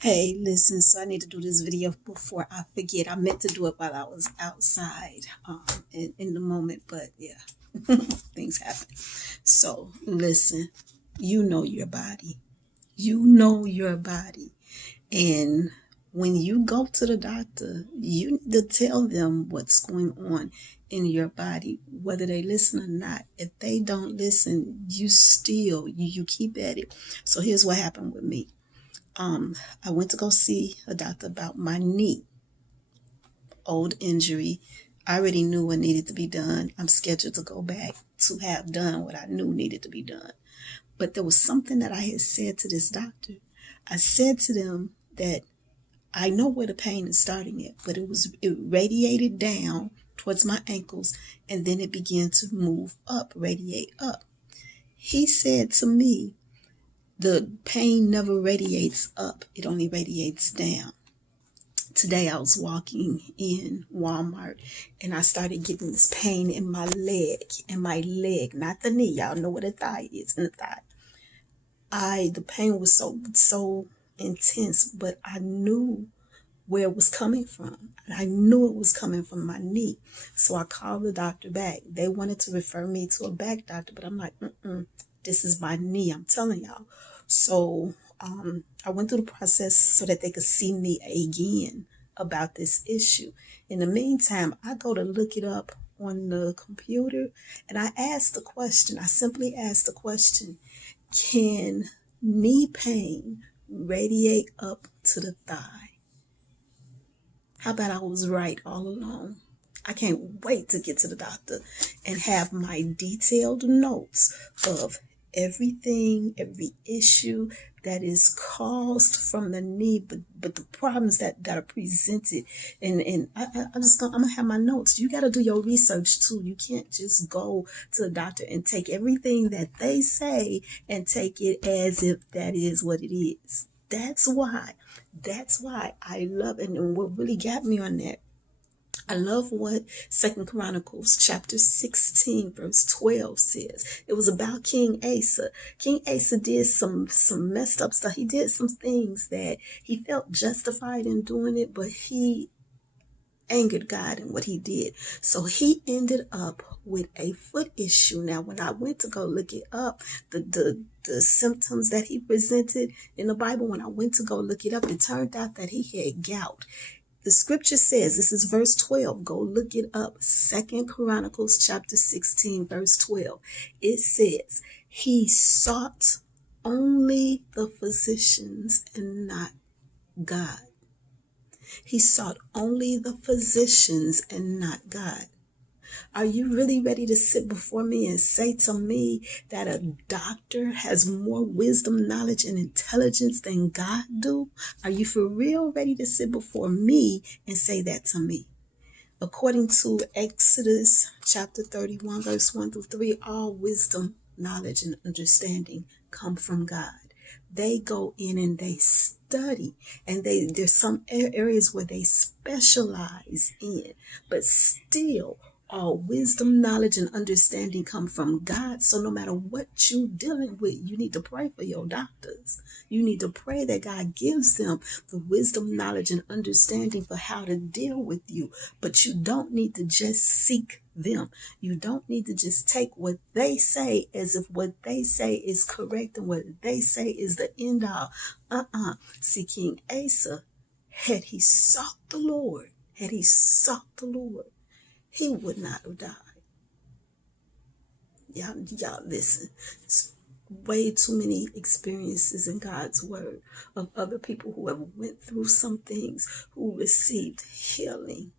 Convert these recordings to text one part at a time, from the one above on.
Hey, listen, so I need to do this video before I forget. I meant to do it while I was outside in the moment, but yeah, things happen. So listen, you know your body. You know your body. And when you go to the doctor, you need to tell them what's going on in your body, whether they listen or not. If they don't listen, you keep at it. So here's what happened with me. I went to go see a doctor about my knee, old injury. I already knew what needed to be done. I'm scheduled to go back to have done what I knew needed to be done. But there was something that I had said to this doctor. I said to them that I know where the pain is starting at, but it radiated down towards my ankles, and then it began to move up, radiate up. He said to me, the pain never radiates up, it only radiates down. Today I was walking in Walmart and I started getting this pain in my leg, not the knee. Y'all know what a thigh is, in the thigh. The pain was so intense, but I knew where it was coming from. And I knew it was coming from my knee. So I called the doctor back. They wanted to refer me to a back doctor, but I'm like, this is my knee, I'm telling y'all. So I went through the process so that they could see me again about this issue. In the meantime, I go to look it up on the computer and I simply asked the question, can knee pain radiate up to the thigh? How about I was right all along? I can't wait to get to the doctor and have my detailed notes of everything, every issue that is caused from the knee, but the problems that are presented. And I'm gonna have my notes. You gotta do your research too. You can't just go to the doctor and take everything that they say and take it as if that is what it is. That's why I love it. And what really got me on that, I love what 2 Chronicles chapter 16 verse 12 says. It was about King Asa. King Asa did some messed up stuff. He did some things that he felt justified in doing it, but he angered God in what he did. So he ended up with a foot issue. Now, when I went to go look it up, the symptoms that he presented in the Bible, when I went to go look it up, it turned out that he had gout. The scripture says, this is verse 12, go look it up, 2 Chronicles chapter 16, verse 12. It says, he sought only the physicians and not God. He sought only the physicians and not God. Are you really ready to sit before me and say to me that a doctor has more wisdom, knowledge, and intelligence than God do? Are you for real ready to sit before me and say that to me? According to Exodus chapter 31, verse 1 through 3, all wisdom, knowledge, and understanding come from God. They go in and they study, and there's some areas where they specialize in, but still all wisdom, knowledge, and understanding come from God. So no matter what you're dealing with, you need to pray for your doctors. You need to pray that God gives them the wisdom, knowledge, and understanding for how to deal with you. But you don't need to just seek them. You don't need to just take what they say as if what they say is correct and what they say is the end all. See, King Asa, had he sought the Lord, he would not have died. Y'all listen. It's way too many experiences in God's word of other people who have went through some things, who received healing.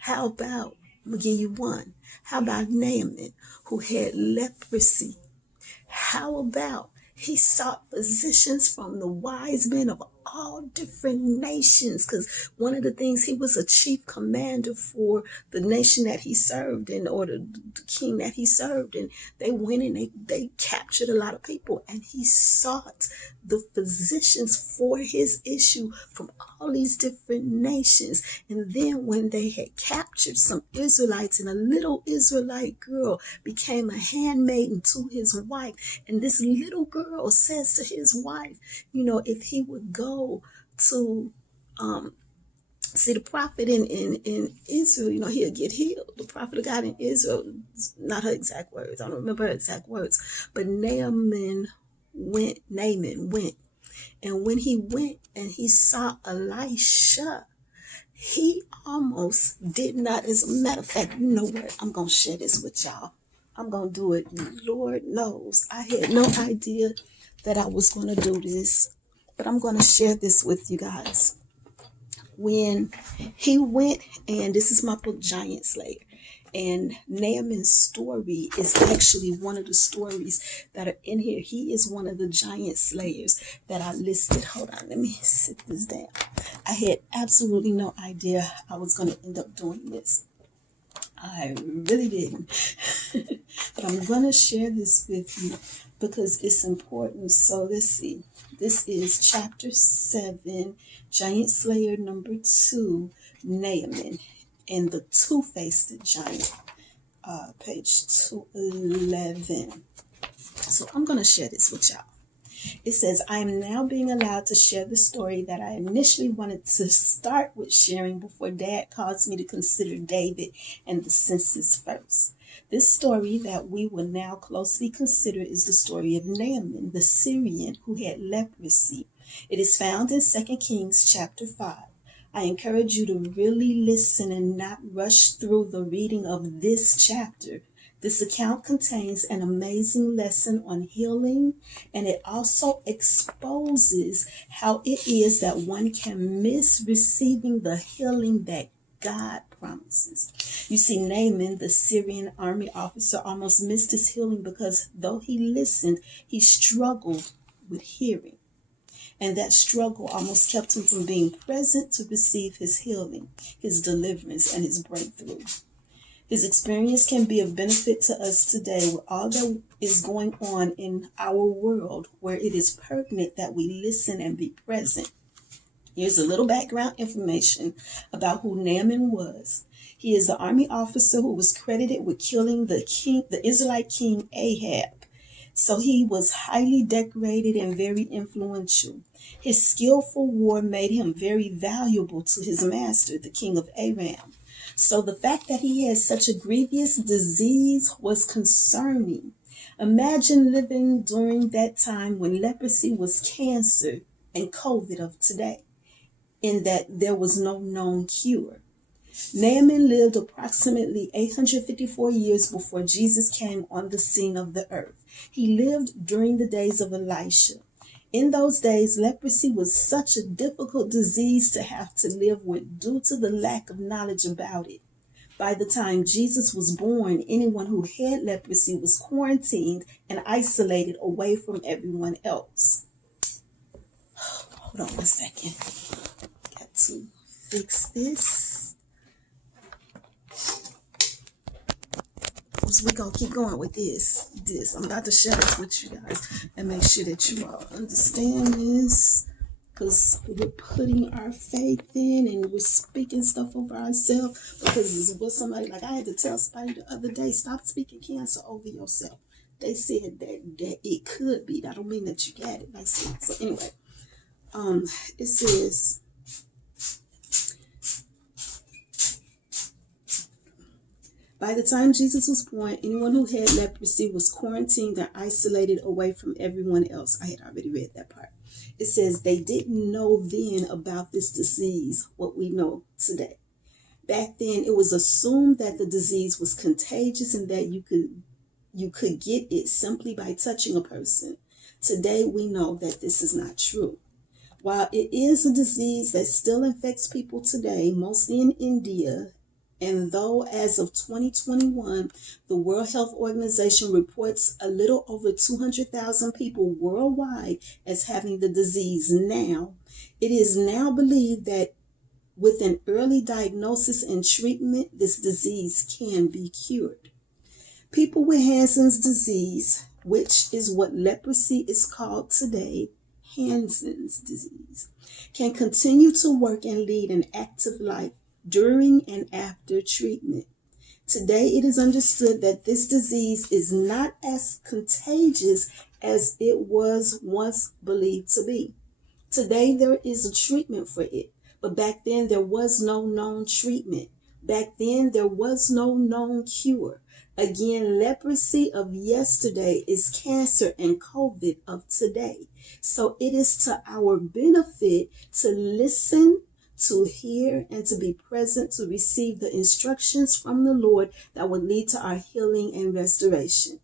How about, I'm going to give you one. How about Naaman, who had leprosy? How about he sought physicians from the wise men of all different nations? Because one of the things, he was a chief commander for the nation that he served in, or the king that he served. And they went and they captured a lot of people. And he sought the physicians for his issue from all these different nations. And then when they had captured some Israelites, and a little Israelite girl became a handmaiden to his wife, and this little girl says to his wife, if he would go to see the prophet in Israel, he'll get healed. The prophet of God in Israel, not her exact words, I don't remember her exact words, but Naaman went, and when he went and he saw Elisha, he almost did not. As a matter of fact, you know what? I'm going to share this with y'all. I'm going to do it. Lord knows I had no idea that I was going to do this, but I'm going to share this with you guys. When he went, and this is my book, Giant Slayer, and Naaman's story is actually one of the stories that are in here. He is one of the giant slayers that I listed. Hold on, let me sit this down. I had absolutely no idea I was going to end up doing this. I really didn't. But I'm going to share this with you because it's important. So let's see. This is chapter 7, Giant Slayer number 2, Naaman, and the two-faced giant, page 211. So I'm going to share this with y'all. It says, I am now being allowed to share the story that I initially wanted to start with sharing before Dad caused me to consider David and the census first. This story that we will now closely consider is the story of Naaman, the Syrian who had leprosy. It is found in 2 Kings chapter 5. I encourage you to really listen and not rush through the reading of this chapter. This account contains an amazing lesson on healing, and it also exposes how it is that one can miss receiving the healing that God promises. You see, Naaman, the Syrian army officer, almost missed his healing because though he listened, he struggled with hearing. And that struggle almost kept him from being present to receive his healing, his deliverance, and his breakthrough. His experience can be of benefit to us today with all that is going on in our world, where it is pertinent that we listen and be present. Here's a little background information about who Naaman was. He is the army officer who was credited with killing the Israelite king Ahab. So he was highly decorated and very influential. His skillful war made him very valuable to his master, the king of Aram. So the fact that he had such a grievous disease was concerning. Imagine living during that time when leprosy was cancer and COVID of today, in that there was no known cure. Naaman lived approximately 854 years before Jesus came on the scene of the earth. He lived during the days of Elisha. In those days, leprosy was such a difficult disease to have to live with due to the lack of knowledge about it. By the time Jesus was born, anyone who had leprosy was quarantined and isolated away from everyone else. Hold on one second. Got to fix this. We're going to keep going with this. I'm about to share this with you guys and make sure that you all understand this, because we're putting our faith in and we're speaking stuff over ourselves, because it's what somebody, like I had to tell somebody the other day, stop speaking cancer over yourself. They said that it could be. That don't mean that you got it. Like, so anyway, it says, by the time Jesus was born, anyone who had leprosy was quarantined and isolated away from everyone else. I had already read that part. It says they didn't know then about this disease, what we know today. Back then, it was assumed that the disease was contagious and that you could get it simply by touching a person. Today, we know that this is not true. While it is a disease that still infects people today, mostly in India, and though as of 2021, the World Health Organization reports a little over 200,000 people worldwide as having the disease now, it is now believed that with an early diagnosis and treatment, this disease can be cured. People with Hansen's disease, which is what leprosy is called today, Hansen's disease, can continue to work and lead an active life during and after treatment. Today, it is understood that this disease is not as contagious as it was once believed to be. Today there is a treatment for it, but back then there was no known treatment. Back then there was no known cure. Again, leprosy of yesterday is cancer and COVID of today. So it is to our benefit to listen, to hear, and to be present to receive the instructions from the Lord that will lead to our healing and restoration.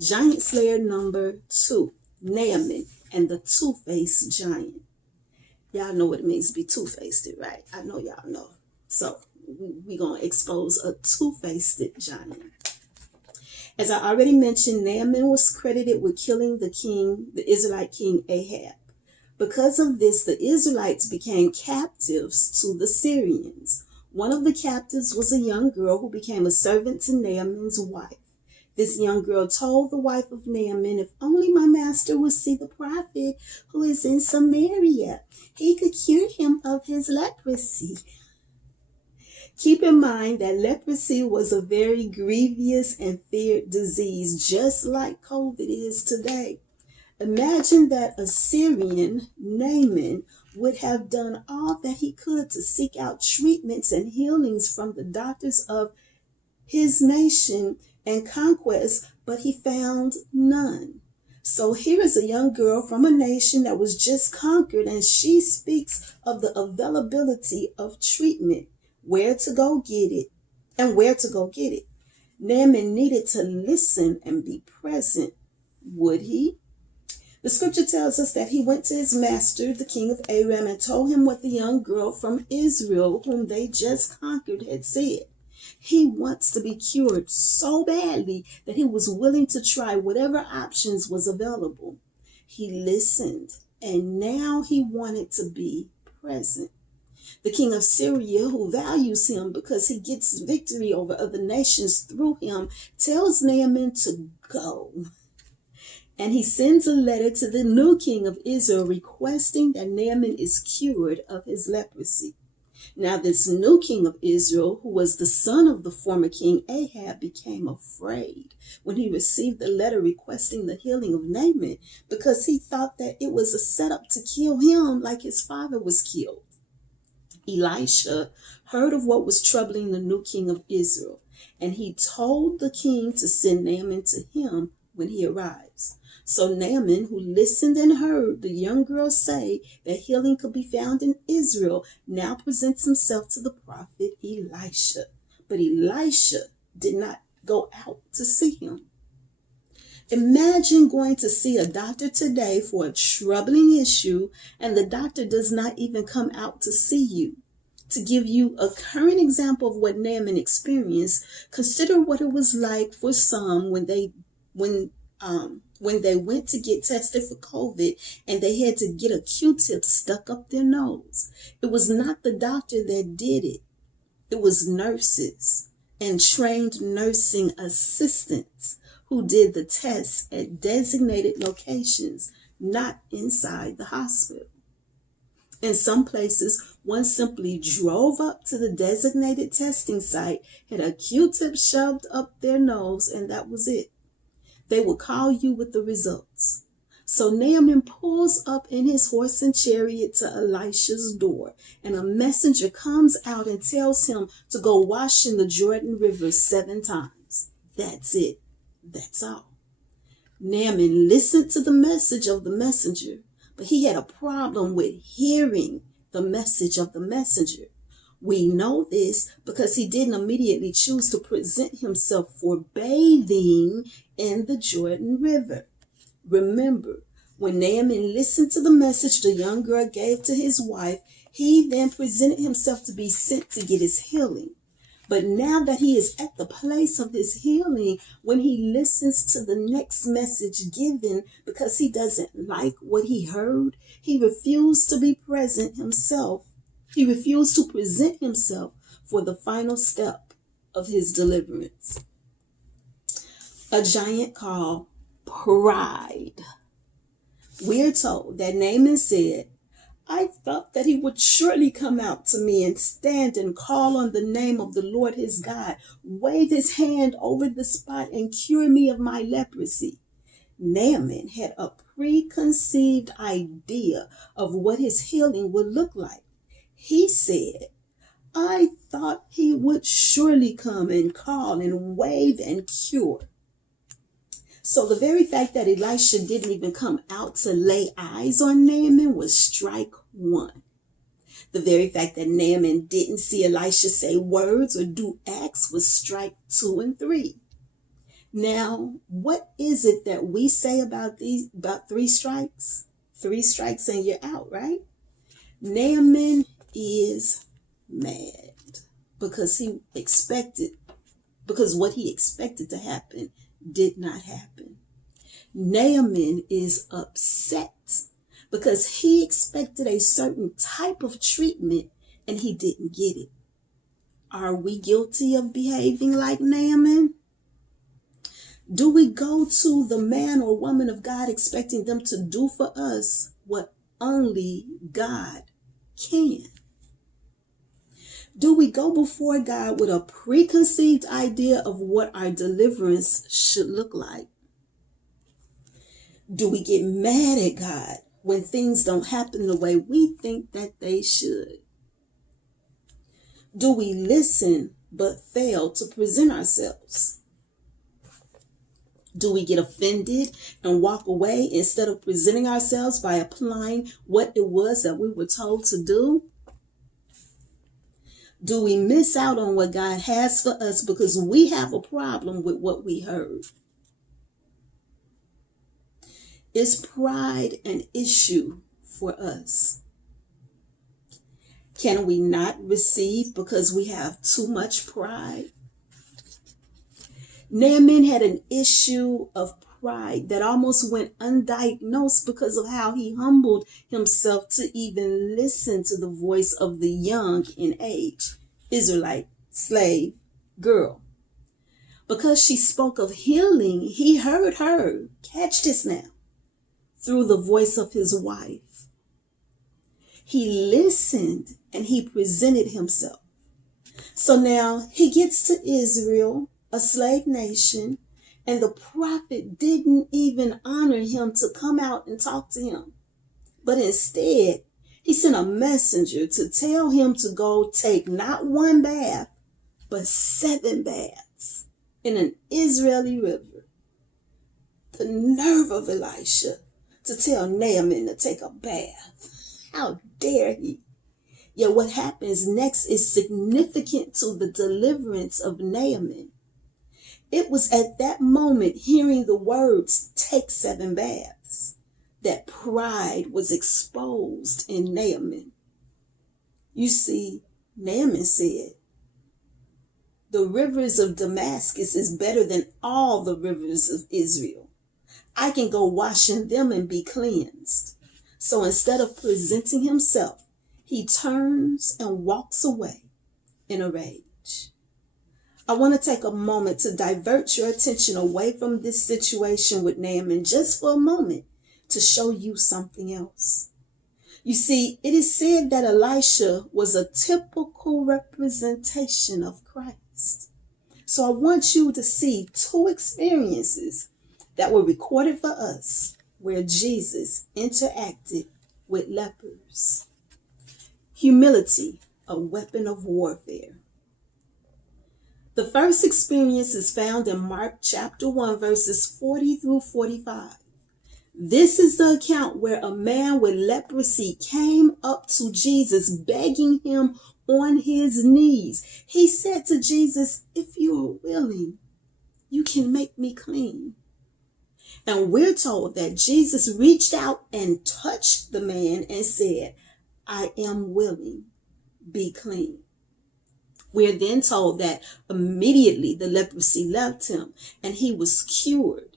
Giant Slayer number 2, Naaman and the Two-Faced Giant. Y'all know what it means to be two-faced, right? I know y'all know. So we're going to expose a two-faced giant. As I already mentioned, Naaman was credited with killing the Israelite king Ahab. Because of this, the Israelites became captives to the Syrians. One of the captives was a young girl who became a servant to Naaman's wife. This young girl told the wife of Naaman, if only my master would see the prophet who is in Samaria, he could cure him of his leprosy. Keep in mind that leprosy was a very grievous and feared disease, just like COVID is today. Imagine that a Syrian, Naaman, would have done all that he could to seek out treatments and healings from the doctors of his nation and conquest, but he found none. So here is a young girl from a nation that was just conquered, and she speaks of the availability of treatment, where to go get it, and where to go get it. Naaman needed to listen and be present. Would he? The scripture tells us that he went to his master, the king of Aram, and told him what the young girl from Israel, whom they just conquered, had said. He wants to be cured so badly that he was willing to try whatever options was available. He listened, and now he wanted to be present. The king of Syria, who values him because he gets victory over other nations through him, tells Naaman to go. And he sends a letter to the new king of Israel requesting that Naaman is cured of his leprosy. Now this new king of Israel, who was the son of the former king Ahab, became afraid when he received the letter requesting the healing of Naaman, because he thought that it was a setup to kill him like his father was killed. Elisha heard of what was troubling the new king of Israel, and he told the king to send Naaman to him when he arrives. So Naaman, who listened and heard the young girl say that healing could be found in Israel, now presents himself to the prophet Elisha. But Elisha did not go out to see him. Imagine going to see a doctor today for a troubling issue, and the doctor does not even come out to see you. To give you a current example of what Naaman experienced, consider what it was like for some when they went to get tested for COVID and they had to get a Q-tip stuck up their nose. It was not the doctor that did it. It was nurses and trained nursing assistants who did the tests at designated locations, not inside the hospital. In some places, one simply drove up to the designated testing site, had a Q-tip shoved up their nose, and that was it. They would call you with the results. So Naaman pulls up in his horse and chariot to Elisha's door, and a messenger comes out and tells him to go wash in the Jordan River 7 times. That's it. That's all. Naaman listened to the message of the messenger, but he had a problem with hearing the message of the messenger. We know this because he didn't immediately choose to present himself for bathing in the Jordan River. Remember, when Naaman listened to the message the young girl gave to his wife, he then presented himself to be sent to get his healing. But now that he is at the place of his healing, when he listens to the next message given because he doesn't like what he heard, he refused to be present himself. He refused to present himself for the final step of his deliverance. A giant called pride. We're told that Naaman said, I thought that he would surely come out to me and stand and call on the name of the Lord his God, wave his hand over the spot and cure me of my leprosy. Naaman had a preconceived idea of what his healing would look like. He said, I thought he would surely come and call and wave and cure. So the very fact that Elisha didn't even come out to lay eyes on Naaman was strike one. The very fact that Naaman didn't see Elisha say words or do acts was strike 2 and 3. Now, what is it that we say about 3 strikes? 3 strikes and you're out, right? Naaman is mad because what he expected to happen did not happen. Naaman is upset because he expected a certain type of treatment and he didn't get it. Are we guilty of behaving like Naaman? Do we go to the man or woman of God expecting them to do for us what only God can? Do we go before God with a preconceived idea of what our deliverance should look like? Do we get mad at God when things don't happen the way we think that they should? Do we listen but fail to present ourselves? Do we get offended and walk away instead of presenting ourselves by applying what it was that we were told to do? Do we miss out on what God has for us because we have a problem with what we heard? Is pride an issue for us? Can we not receive because we have too much pride? Naaman had an issue of pride that almost went undiagnosed because of how he humbled himself to even listen to the voice of the young in age, Israelite, slave, girl. Because she spoke of healing, he heard her, catch this now, through the voice of his wife. He listened and he presented himself. So now he gets to Israel, a slave nation, and the prophet didn't even honor him to come out and talk to him. But instead, he sent a messenger to tell him to go take not 1 bath, but 7 baths in an Israeli river. The nerve of Elisha to tell Naaman to take a bath. How dare he? Yet what happens next is significant to the deliverance of Naaman. It was at that moment, hearing the words, take 7 baths, that pride was exposed in Naaman. You see, Naaman said, the rivers of Damascus is better than all the rivers of Israel. I can go wash in them and be cleansed. So instead of presenting himself, he turns and walks away in a rage. I want to take a moment to divert your attention away from this situation with Naaman just for a moment to show you something else. You see, it is said that Elisha was a typical representation of Christ. So I want you to see 2 experiences that were recorded for us where Jesus interacted with lepers. Humility, a weapon of warfare. The first experience is found in Mark chapter 1, verses 40 through 45. This is the account where a man with leprosy came up to Jesus, begging him on his knees. He said to Jesus, if you are willing, you can make me clean. And we're told that Jesus reached out and touched the man and said, I am willing, be clean. We're then told that immediately the leprosy left him and he was cured.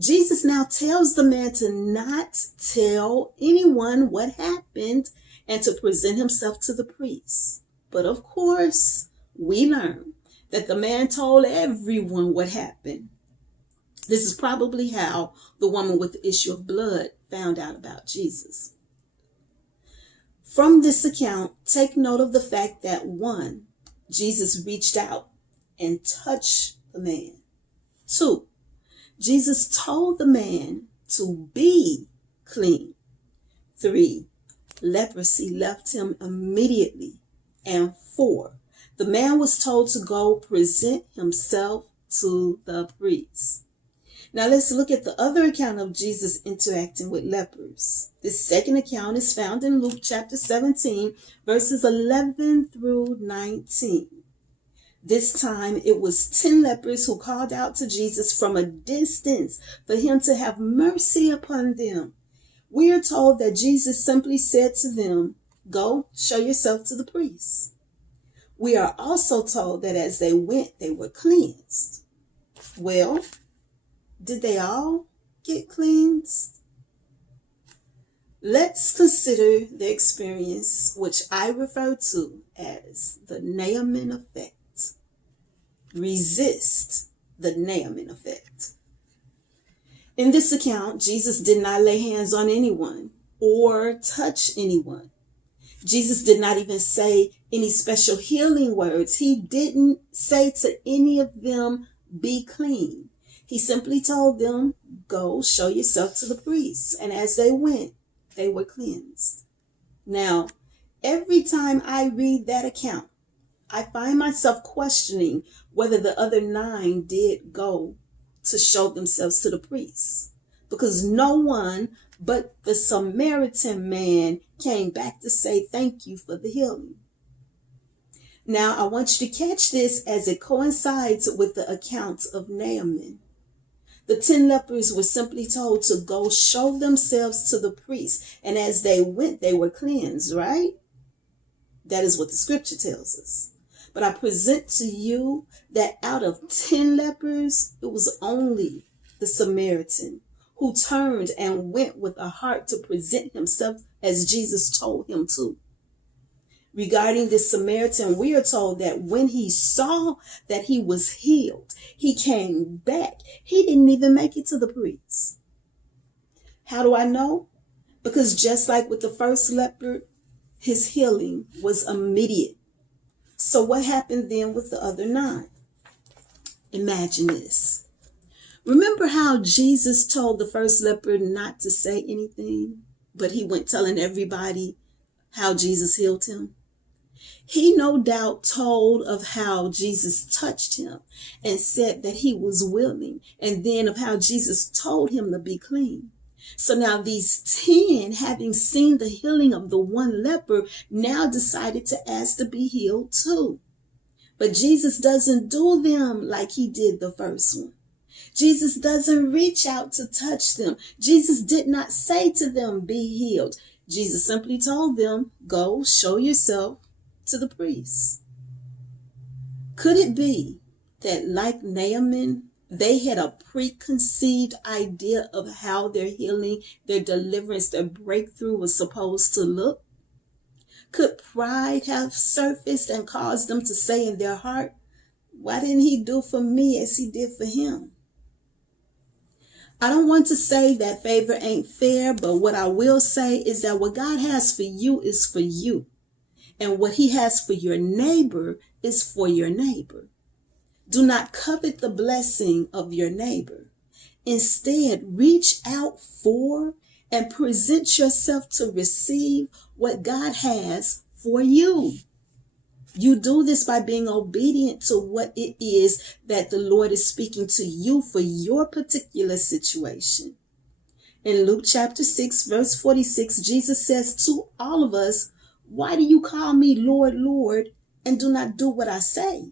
Jesus now tells the man to not tell anyone what happened and to present himself to the priest. But of course, we learn that the man told everyone what happened. This is probably how the woman with the issue of blood found out about Jesus. From this account, take note of the fact that 1, Jesus reached out and touched the man. 2, Jesus told the man to be clean. 3, leprosy left him immediately. And 4, the man was told to go present himself to the priest. Now let's look at the other account of Jesus interacting with lepers. This second account is found in Luke chapter 17, verses 11 through 19. This time it was 10 lepers who called out to Jesus from a distance for him to have mercy upon them. We are told that Jesus simply said to them, "Go, show yourself to the priest." We are also told that as they went, they were cleansed. Well, did they all get cleansed? Let's consider the experience which I refer to as the Naaman effect. Resist the Naaman effect. In this account, Jesus did not lay hands on anyone or touch anyone. Jesus did not even say any special healing words. He didn't say to any of them, "Be clean." He simply told them, "Go, show yourself to the priest." And as they went, they were cleansed. Now, every time I read that account, I find myself questioning whether the other 9 did go to show themselves to the priest, because no one but the Samaritan man came back to say thank you for the healing. Now, I want you to catch this as it coincides with the account of Naaman. The 10 lepers were simply told to go show themselves to the priest, and as they went, they were cleansed, right? That is what the scripture tells us. But I present to you that out of 10 lepers, it was only the Samaritan who turned and went with a heart to present himself as Jesus told him to. Regarding this Samaritan, we are told that when he saw that he was healed, he came back. He didn't even make it to the priest. How do I know? Because just like with the first leper, his healing was immediate. So what happened then with the other 9? Imagine this. Remember how Jesus told the first leper not to say anything, but he went telling everybody how Jesus healed him? He no doubt told of how Jesus touched him and said that he was willing, and then of how Jesus told him to be clean. So now these 10, having seen the healing of the one leper, now decided to ask to be healed too. But Jesus doesn't do them like he did the first one. Jesus doesn't reach out to touch them. Jesus did not say to them, "Be healed." Jesus simply told them, "Go, show yourself to the priest." Could it be that, like Naaman, they had a preconceived idea of how their healing, their deliverance, their breakthrough was supposed to look? Could pride have surfaced and caused them to say in their heart, "Why didn't he do for me as he did for him?" I don't want to say that favor ain't fair, but what I will say is that what God has for you is for you. And what he has for your neighbor is for your neighbor. Do not covet the blessing of your neighbor. Instead, reach out for and present yourself to receive what God has for you. You do this by being obedient to what it is that the Lord is speaking to you for your particular situation. In Luke chapter 6, verse 46, Jesus says to all of us, "Why do you call me Lord, Lord, and do not do what I say?"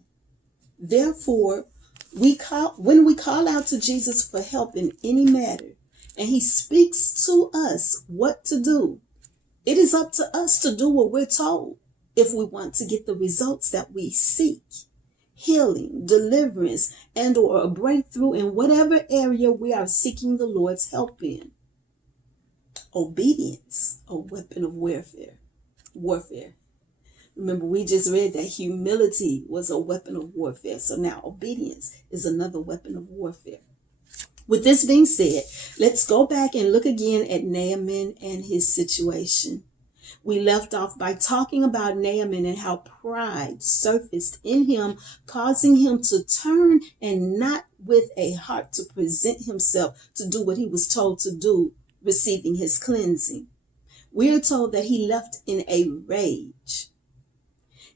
Therefore, when we call out to Jesus for help in any matter, and he speaks to us what to do, it is up to us to do what we're told if we want to get the results that we seek. Healing, deliverance, and or a breakthrough in whatever area we are seeking the Lord's help in. Obedience, a weapon of warfare. Remember, we just read that humility was a weapon of warfare. So now obedience is another weapon of warfare. With this being said, let's go back and look again at Naaman and his situation. We left off by talking about Naaman and how pride surfaced in him, causing him to turn and not with a heart to present himself to do what he was told to do, receiving his cleansing. We are told that he left in a rage.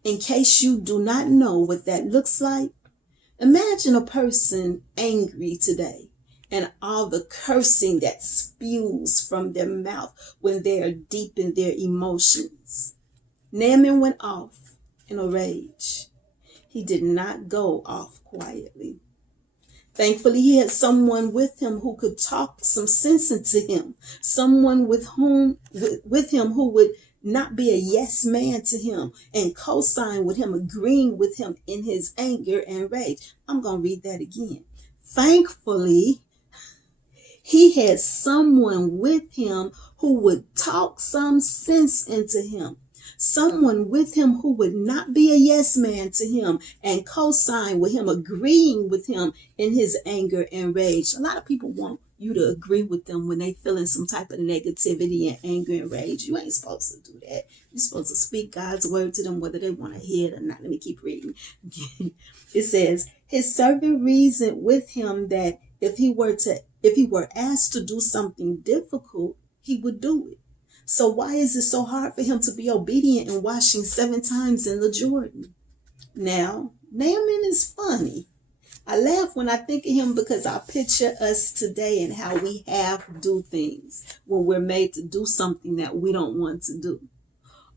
In case you do not know what that looks like, imagine a person angry today and all the cursing that spews from their mouth when they are deep in their emotions. Naaman went off in a rage. He did not go off quietly. Thankfully, he had someone with him who could talk some sense into him, someone with him who would not be a yes man to him and co-sign with him, agreeing with him in his anger and rage. I'm going to read that again. Thankfully, he had someone with him who would talk some sense into him. Someone with him who would not be a yes man to him and co-sign with him, agreeing with him in his anger and rage. A lot of people want you to agree with them when they feeling some type of negativity and anger and rage. You ain't supposed to do that. You're supposed to speak God's word to them, whether they want to hear it or not. Let me keep reading. It says, his servant reasoned with him that if he were asked to do something difficult, he would do it. So why is it so hard for him to be obedient in washing 7 times in the Jordan? Now, Naaman is funny. I laugh when I think of him because I picture us today and how we have do things when we're made to do something that we don't want to do.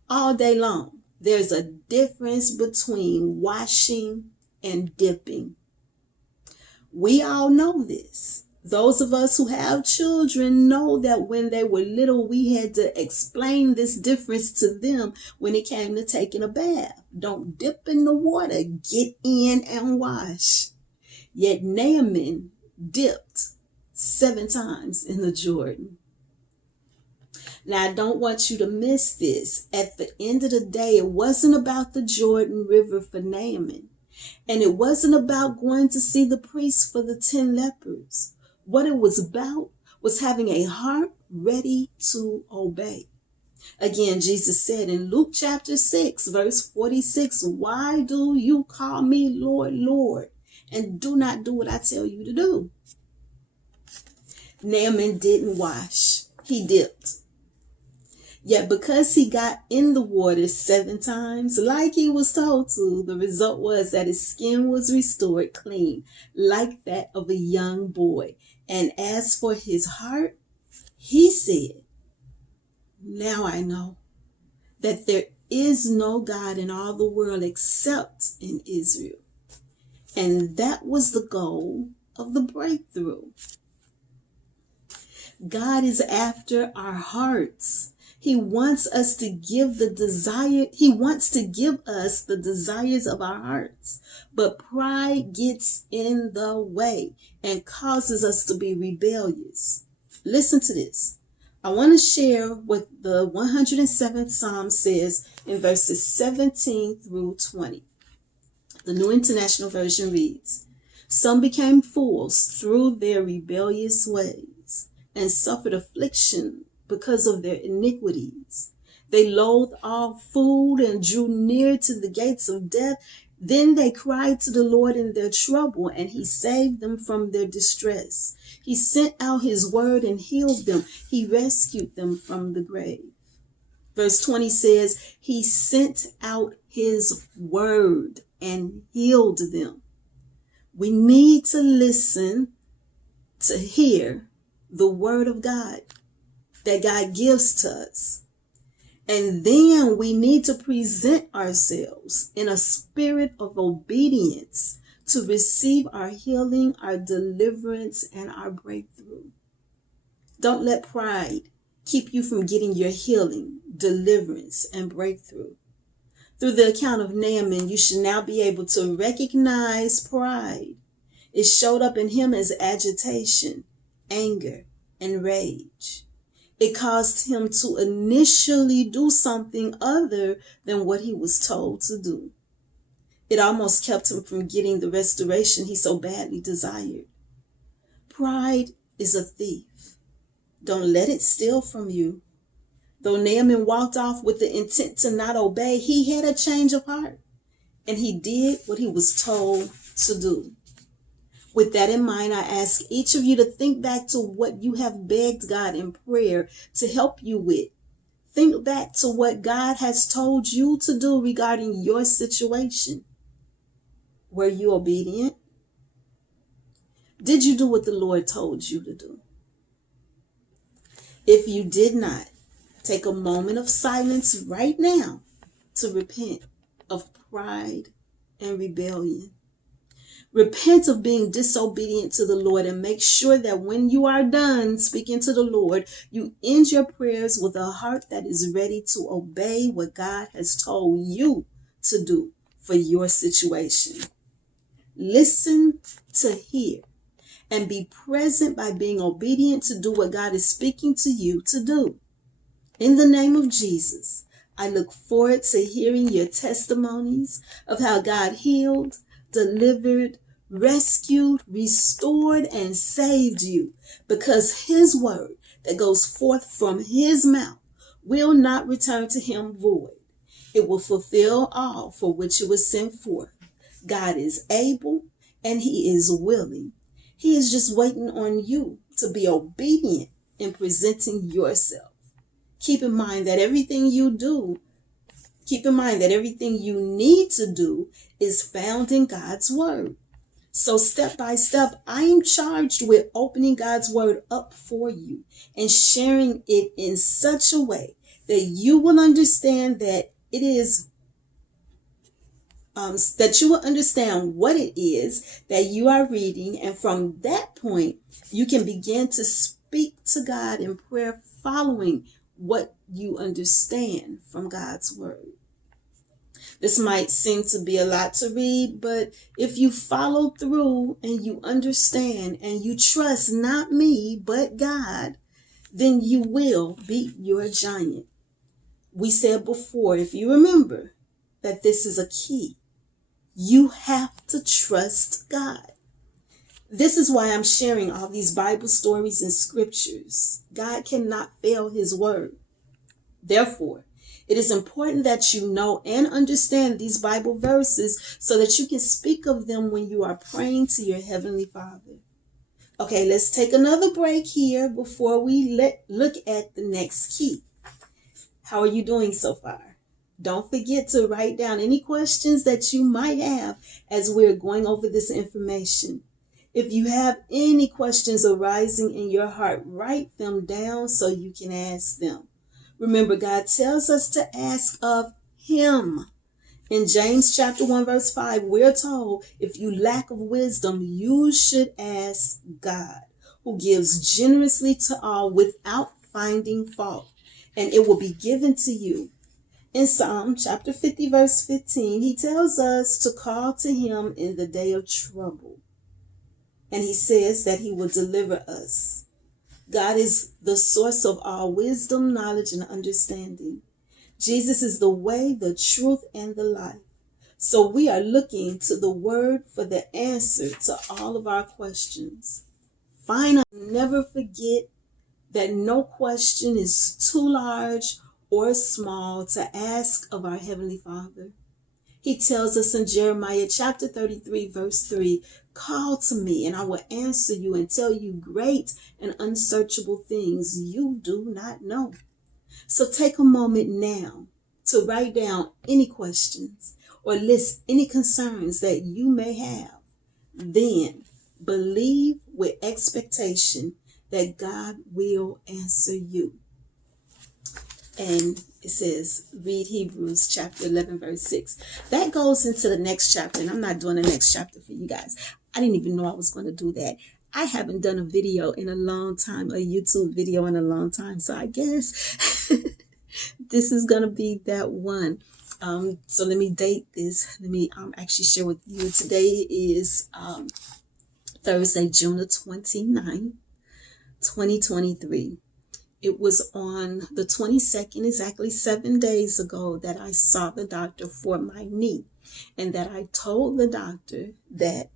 All day long, there's a difference between washing and dipping. We all know this. Those of us who have children know that when they were little, we had to explain this difference to them when it came to taking a bath. Don't dip in the water, get in and wash. Yet Naaman dipped 7 times in the Jordan. Now, I don't want you to miss this. At the end of the day, it wasn't about the Jordan River for Naaman. And it wasn't about going to see the priest for the 10 lepers. What it was about was having a heart ready to obey. Again, Jesus said in Luke chapter 6, verse 46, why do you call me Lord, Lord, and do not do what I tell you to do? Naaman didn't wash. He dipped. Yet because he got in the water 7 times, like he was told to, the result was that his skin was restored clean, like that of a young boy. And as for his heart, he said, now I know that there is no God in all the world except in Israel. And that was the goal of the breakthrough. God is after our hearts. He wants us to give the desire. He wants to give us the desires of our hearts. But pride gets in the way and causes us to be rebellious. Listen to this. I want to share what the 107th Psalm says in verses 17 through 20. The New International Version reads, some became fools through their rebellious ways and suffered affliction because of their iniquities. They loathed all food and drew near to the gates of death. Then they cried to the Lord in their trouble, and he saved them from their distress. He sent out his word and healed them. He rescued them from the grave. Verse 20 says, he sent out his word and healed them. We need to listen to hear the word of God that God gives to us. And then we need to present ourselves in a spirit of obedience to receive our healing, our deliverance, and our breakthrough. Don't let pride keep you from getting your healing, deliverance, and breakthrough. Through the account of Naaman, you should now be able to recognize pride. It showed up in him as agitation, anger, and rage. It caused him to initially do something other than what he was told to do. It almost kept him from getting the restoration he so badly desired. Pride is a thief. Don't let it steal from you. Though Naaman walked off with the intent to not obey, he had a change of heart and he did what he was told to do. With that in mind, I ask each of you to think back to what you have begged God in prayer to help you with. Think back to what God has told you to do regarding your situation. Were you obedient? Did you do what the Lord told you to do? If you did not, take a moment of silence right now to repent of pride and rebellion. Repent of being disobedient to the Lord and make sure that when you are done speaking to the Lord, you end your prayers with a heart that is ready to obey what God has told you to do for your situation. Listen to hear and be present by being obedient to do what God is speaking to you to do. In the name of Jesus, I look forward to hearing your testimonies of how God healed, delivered, rescued, restored, and saved you, because his word that goes forth from his mouth will not return to him void. It will fulfill all for which it was sent forth. God is able and he is willing. He is just waiting on you to be obedient in presenting yourself. Keep in mind that everything you need to do is found in God's word. So step by step, I am charged with opening God's word up for you and sharing it in such a way that you will understand that it is that you will understand what it is that you are reading. And from that point, you can begin to speak to God in prayer following what you understand from God's word. This might seem to be a lot to read, but if you follow through and you understand and you trust not me, but God, then you will beat your giant. We said before, if you remember, that this is a key. You have to trust God. This is why I'm sharing all these Bible stories and scriptures. God cannot fail his word. Therefore, it is important that you know and understand these Bible verses so that you can speak of them when you are praying to your Heavenly Father. Okay, let's take another break here before we look at the next key. How are you doing so far? Don't forget to write down any questions that you might have as we're going over this information. If you have any questions arising in your heart, write them down so you can ask them. Remember, God tells us to ask of him. In James chapter 1, verse 5, we're told if you lack of wisdom, you should ask God, who gives generously to all without finding fault, and it will be given to you. In Psalm chapter 50, verse 15, he tells us to call to him in the day of trouble. And he says that he will deliver us. God is the source of all wisdom, knowledge, and understanding. Jesus is the way, the truth, and the life. So we are looking to the word for the answer to all of our questions. Finally, never forget that no question is too large or small to ask of our Heavenly Father. He tells us in Jeremiah chapter 33, verse 3, call to me and I will answer you and tell you great and unsearchable things you do not know. So take a moment now to write down any questions or list any concerns that you may have. Then believe with expectation that God will answer you. And it says, read Hebrews chapter 11, verse 6. That goes into the next chapter, and I'm not doing the next chapter for you guys. I didn't even know I was going to do that. I haven't done a video in a long time, a YouTube video in a long time. So I guess this is going to be that one. So let me date this. Let me actually share with you. Today is Thursday, June the 29th, 2023. It was on the 22nd, exactly 7 days ago, that I saw the doctor for my knee, and that I told the doctor that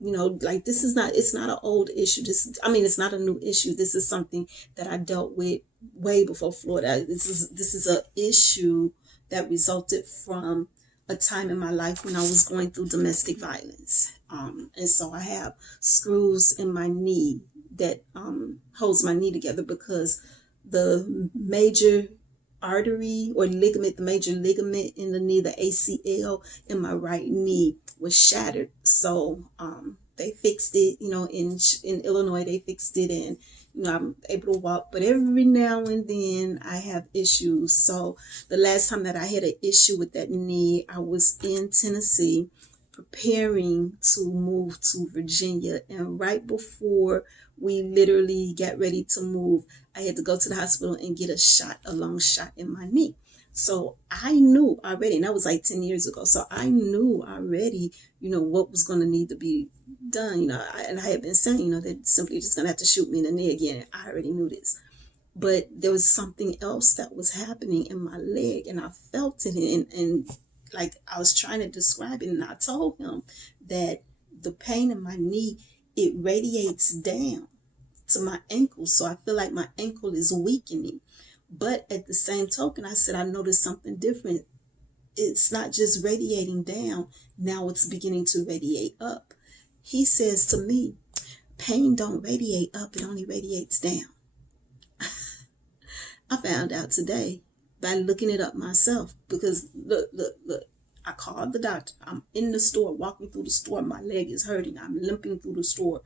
like this is not, it's not an old issue. It's not a new issue. This is something that I dealt with way before Florida. This is a issue that resulted from a time in my life when I was going through domestic violence. And so I have screws in my knee that holds my knee together because the major artery or ligament, the major ligament in the knee, the ACL in my right knee was shattered. So they fixed it, in Illinois, they fixed it, and I'm able to walk, but every now and then I have issues. So the last time that I had an issue with that knee, I was in Tennessee preparing to move to Virginia, and right before we literally got ready to move, I had to go to the hospital and get a long shot in my knee. So I knew already, and that was like 10 years ago. So I knew already, what was going to need to be done, and I had been saying, they're simply just going to have to shoot me in the knee again. I already knew this. But there was something else that was happening in my leg, and I felt it, and like I was trying to describe it, and I told him that the pain in my knee, it radiates down to my ankle. So I feel like my ankle is weakening. But at the same token, I said, I noticed something different. It's not just radiating down. Now it's beginning to radiate up. He says to me, pain don't radiate up. It only radiates down. I found out today by looking it up myself, because look. I called the doctor. I'm in the store, walking through the store. My leg is hurting. I'm limping through the store,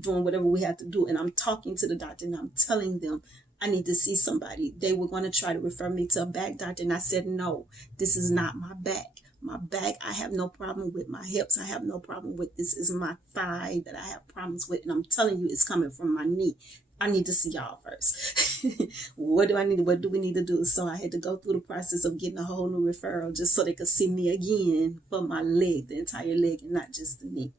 doing whatever we have to do. And I'm talking to the doctor, and I'm telling them I need to see somebody. They were going to try to refer me to a back doctor. And I said, no, this is not my back. My back, I have no problem with. My hips, I have no problem with. This is my thigh that I have problems with. And I'm telling you, it's coming from my knee. I need to see y'all first. What do we need to do? So I had to go through the process of getting a whole new referral just so they could see me again for my leg, the entire leg, and not just the knee.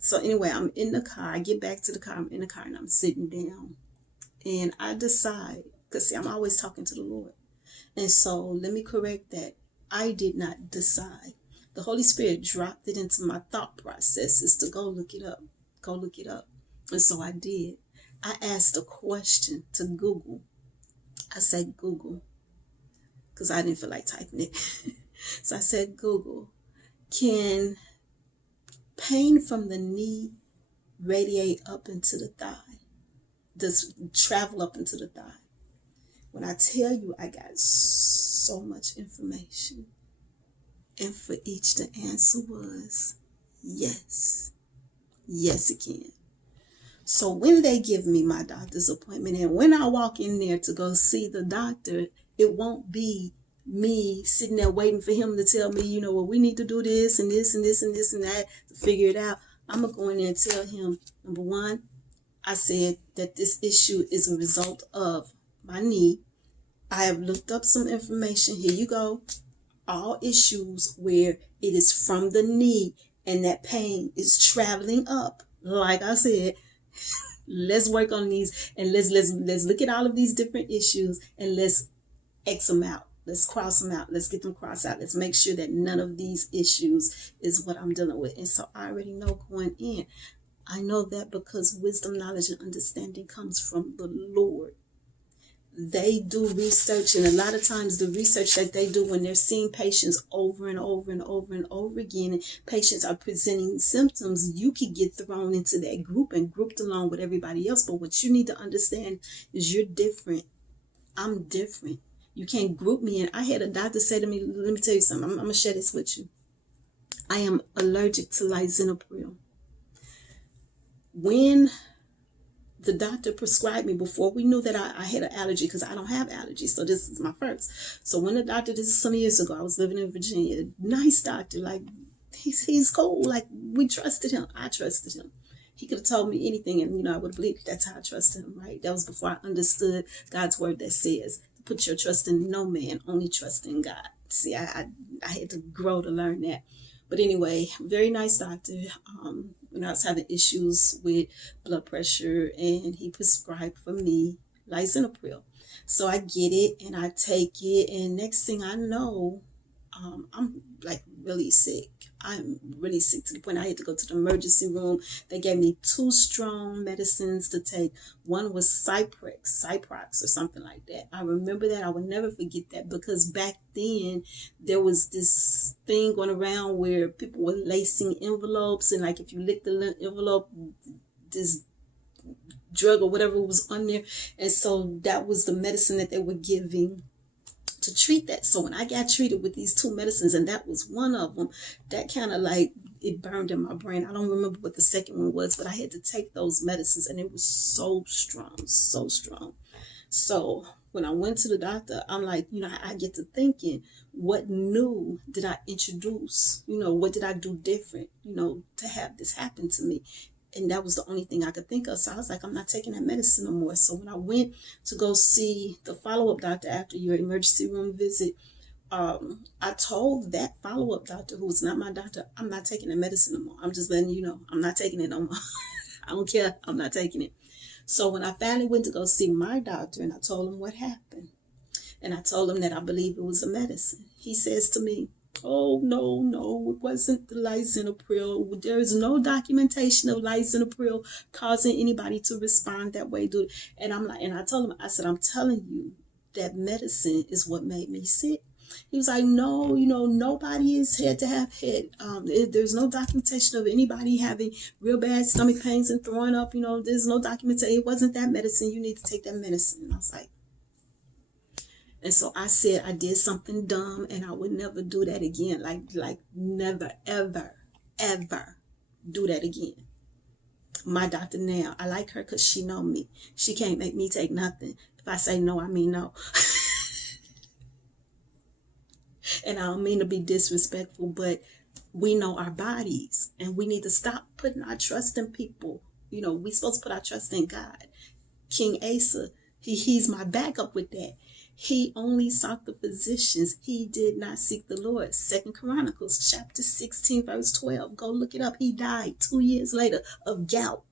So anyway, I'm in the car. I get back to the car. I'm in the car, and I'm sitting down. And I decide, because see, I'm always talking to the Lord. And so let me correct that. I did not decide. The Holy Spirit dropped it into my thought processes to go look it up. Go look it up. And so I did. I asked a question to Google. I said, Google, because I didn't feel like typing it. So I said, Google, can pain from the knee radiate up into the thigh? Does travel up into the thigh? When I tell you, I got so much information. And for each, the answer was yes. Yes, it can. So when they give me my doctor's appointment, and when I walk in there to go see the doctor, it won't be me sitting there waiting for him to tell me, well, we need to do this and this and this and this and that to figure it out. I'm going to go in there and tell him, number one, I said that this issue is a result of my knee. I have looked up some information. Here you go. All issues where it is from the knee and that pain is traveling up. Like I said, let's work on these, and let's look at all of these different issues, and let's X them out. Let's cross them out. Let's get them crossed out. Let's make sure that none of these issues is what I'm dealing with. And so I already know going in. I know that because wisdom, knowledge, and understanding comes from the Lord. They do research, and a lot of times the research that they do when they're seeing patients over and over and over and over again, and patients are presenting symptoms, you could get thrown into that group and grouped along with everybody else. But what you need to understand is you're different. I'm different. You can't group me in. I had a doctor say to me, let me tell you something. I'm going to share this with you. I am allergic to lisinopril. When the doctor prescribed me, before we knew that I had an allergy, because I don't have allergies, so this is my first. So when the doctor, this is some years ago, I was living in Virginia, nice doctor, like he's cool, like we trusted him. I trusted him. He could have told me anything, and I would have believed. That's how I trusted him, right? That was before I understood God's word that says, put your trust in no man, only trust in God. See, I had to grow to learn that. But anyway, very nice doctor. When I was having issues with blood pressure, and he prescribed for me lisinopril. So I get it and I take it, and next thing I know, I'm like really sick. I'm really sick to the point I had to go to the emergency room. They gave me 2 strong medicines to take. One was Cyprox or something like that. I remember that. I will never forget that, because back then there was this thing going around where people were lacing envelopes, and like if you lick the envelope, this drug or whatever was on there. And so that was the medicine that they were giving to treat that. So when I got treated with these 2 medicines, and that was one of them, that kind of like, it burned in my brain. I don't remember what the second one was, but I had to take those medicines, and it was so strong, so strong. So when I went to the doctor, I'm like, I get to thinking, what new did I introduce? What did I do different, to have this happen to me? And that was the only thing I could think of. So I was like, I'm not taking that medicine no more. So when I went to go see the follow-up doctor after your emergency room visit, I told that follow-up doctor, who was not my doctor, I'm not taking the medicine no more. I'm just letting you know, I'm not taking it no more. I don't care. I'm not taking it. So when I finally went to go see my doctor, and I told him what happened, and I told him that I believe it was a medicine, he says to me, oh, no, it wasn't the lisinopril. There is no documentation of lisinopril causing anybody to respond that way, dude. And I'm like, and I told him, I said, I'm telling you, that medicine is what made me sick. He was like, no, nobody is had to have head. There's no documentation of anybody having real bad stomach pains and throwing up. There's no documentation. It wasn't that medicine. You need to take that medicine. And I was like, and so I said I did something dumb, and I would never do that again. Like never, ever, ever do that again. My doctor now, I like her because she know me. She can't make me take nothing. If I say no, I mean no. And I don't mean to be disrespectful, but we know our bodies, and we need to stop putting our trust in people. We supposed to put our trust in God. King Asa, he's my backup with that. He only sought the physicians. He did not seek the Lord. 2 Chronicles chapter 16, verse 12. Go look it up. He died 2 years later of gout.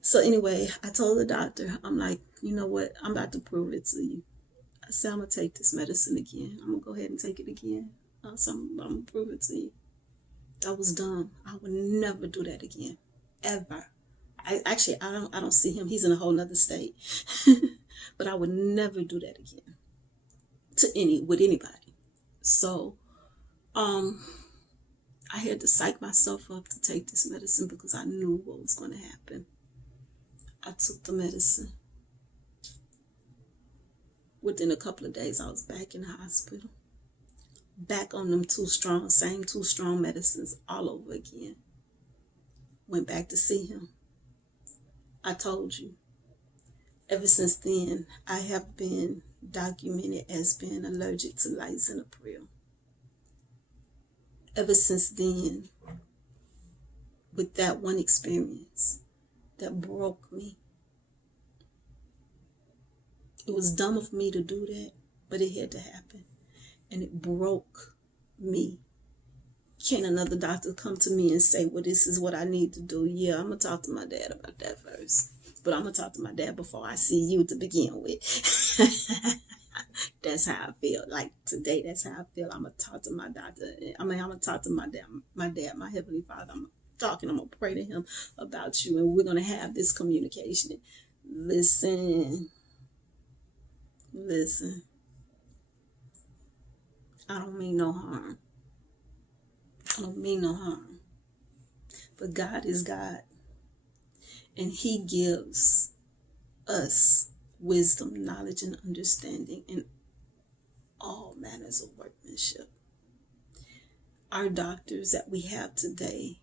So anyway, I told the doctor, I'm like, you know what? I'm about to prove it to you. I said, I'm going to take this medicine again. I'm going to go ahead and take it again. So I'm going to prove it to you. That was dumb. I would never do that again. Ever. I don't see him. He's in a whole nother state. But I would never do that again with anybody. So I had to psych myself up to take this medicine, because I knew what was going to happen. I took the medicine. Within a couple of days, I was back in the hospital. Back on them same 2 strong medicines all over again. Went back to see him. I told you. Ever since then, I have been documented as being allergic to lisinopril. Ever since then, with that one experience that broke me. It was dumb of me to do that, but it had to happen. And it broke me. Can't another doctor come to me and say, well, this is what I need to do? Yeah, I'm going to talk to my dad about that first. But I'm going to talk to my dad before I see you to begin with. That's how I feel. Like today, that's how I feel. I'm going to talk to my doctor. I'm going to talk to my dad, my Heavenly Father. I'm going to pray to him about you. And we're going to have this communication. Listen. I don't mean no harm. But God is God. And he gives us wisdom, knowledge, and understanding in all manners of workmanship. Our doctors that we have today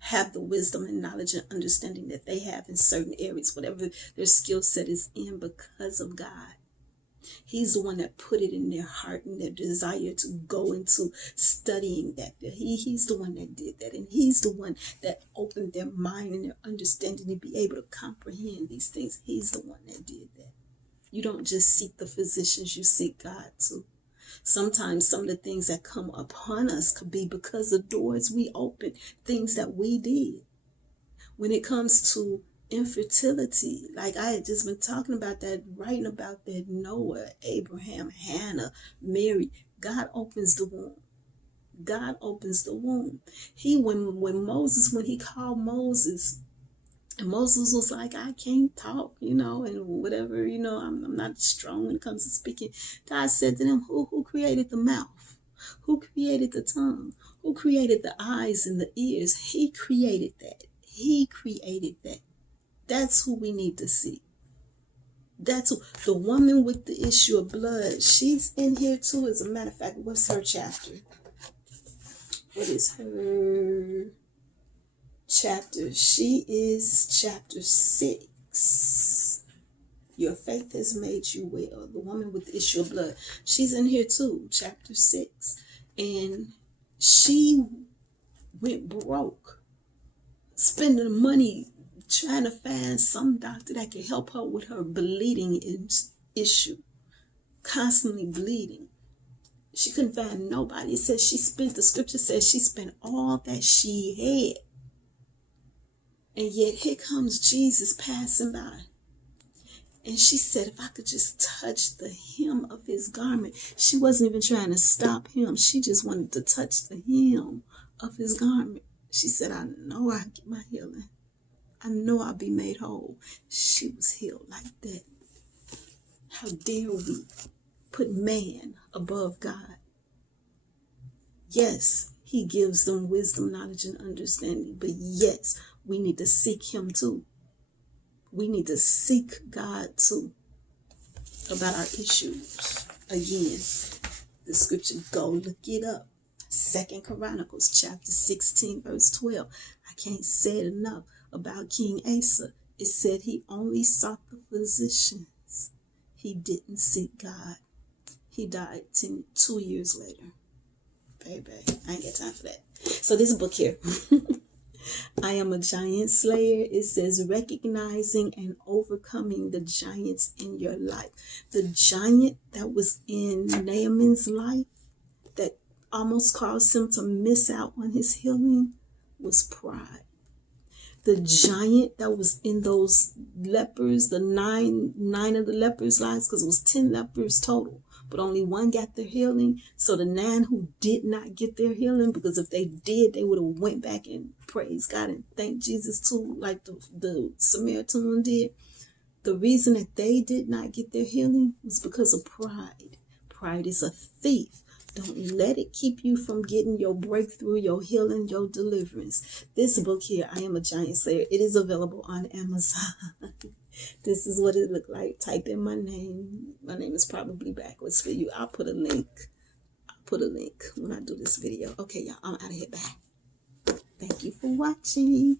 have the wisdom and knowledge and understanding that they have in certain areas, whatever their skill set is in, because of God. He's the one that put it in their heart and their desire to go into studying that. He's the one that did that. And he's the one that opened their mind and their understanding to be able to comprehend these things. He's the one that did that. You don't just seek the physicians, you seek God too. Sometimes some of the things that come upon us could be because of doors we opened, things that we did. When it comes to infertility. Like I had just been talking about that, writing about that. Noah, Abraham, Hannah, Mary. God opens the womb. God opens the womb. When he called Moses, and Moses was like, I can't talk, and whatever, I'm not strong when it comes to speaking. God said to them, who created the mouth? Who created the tongue? Who created the eyes and the ears? He created that. He created that. That's who we need to see. That's who. The woman with the issue of blood, she's in here too. As a matter of fact, what's her chapter? What is her chapter? She is chapter 6. Your faith has made you well. The woman with the issue of blood. She's in here too, chapter 6. And she went broke, spending money trying to find some doctor that could help her with her bleeding issue. Constantly bleeding. She couldn't find nobody. It says the scripture says she spent all that she had. And yet here comes Jesus passing by. And she said, if I could just touch the hem of his garment. She wasn't even trying to stop him. She just wanted to touch the hem of his garment. She said, I know I'll get my healing. I know I'll be made whole. She was healed like that. How dare we put man above God? Yes, he gives them wisdom, knowledge, and understanding. But yes, we need to seek him too. We need to seek God too about our issues. Again, the scripture, go look it up. 2 Chronicles chapter 16, verse 12. I can't say it enough about King Asa. It said he only sought the physicians. He didn't seek God. He died 2 years later. Baby, I ain't got time for that. So this book here, I Am a Giant Slayer. It says recognizing and overcoming the giants in your life. The giant that was in Naaman's life that almost caused him to miss out on his healing was pride. The giant that was in those lepers, the nine of the lepers' lives, because it was 10 lepers total, but only 1 got their healing. So the 9 who did not get their healing, because if they did, they would have went back and praised God and thanked Jesus too, like the Samaritan one did. The reason that they did not get their healing was because of pride. Pride is a thief. Don't let it keep you from getting your breakthrough, your healing, your deliverance. This book here, I Am a Giant Slayer, it is available on Amazon. This is what it looked like. Type in my name. My name is probably backwards for you. I'll put a link. When I do this video. Okay, y'all, I'm out of here. Bye. Thank you for watching.